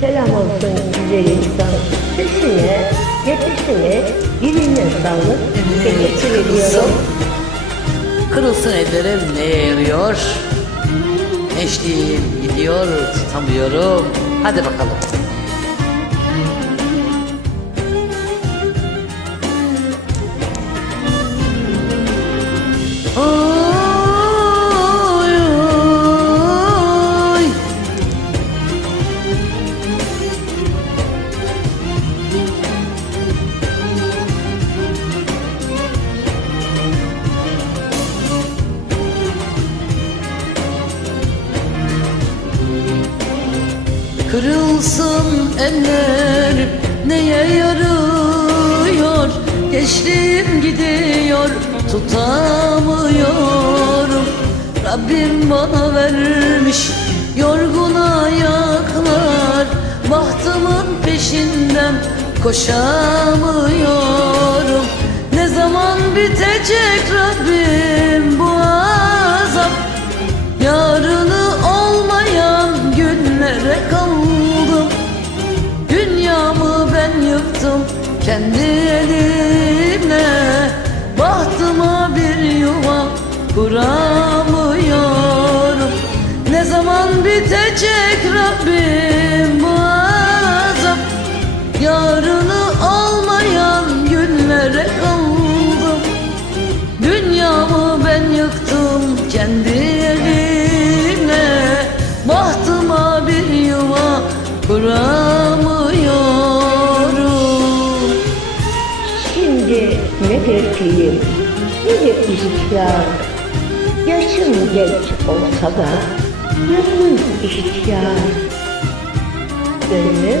Selam olsun güzel insan. Sesine, yetişine, diline sağlık. Teşekkür ediyorum. Kırılsın ellerim neye yarıyor? Gençliğim gidiyor tutamıyorum. Hadi bakalım. Kırılsın ellerim neye yarıyor? Gençliğim gidiyor tutamıyorum. Rabbim bana vermiş yorgun ayaklar. Bahtımın peşinden koşamıyorum. Ne zaman bitecek Rabbim bu azap? Yarını olmayan günlere kaldım kendi elimle Bahtıma bir yuva kuramıyorum. Ne zaman bitecek Rabbim bu azap? Yarını ne bekleyeyim, ne de ihtiyar. Yaşım genç olsa da, gönlüm ihtiyar. Gönlüm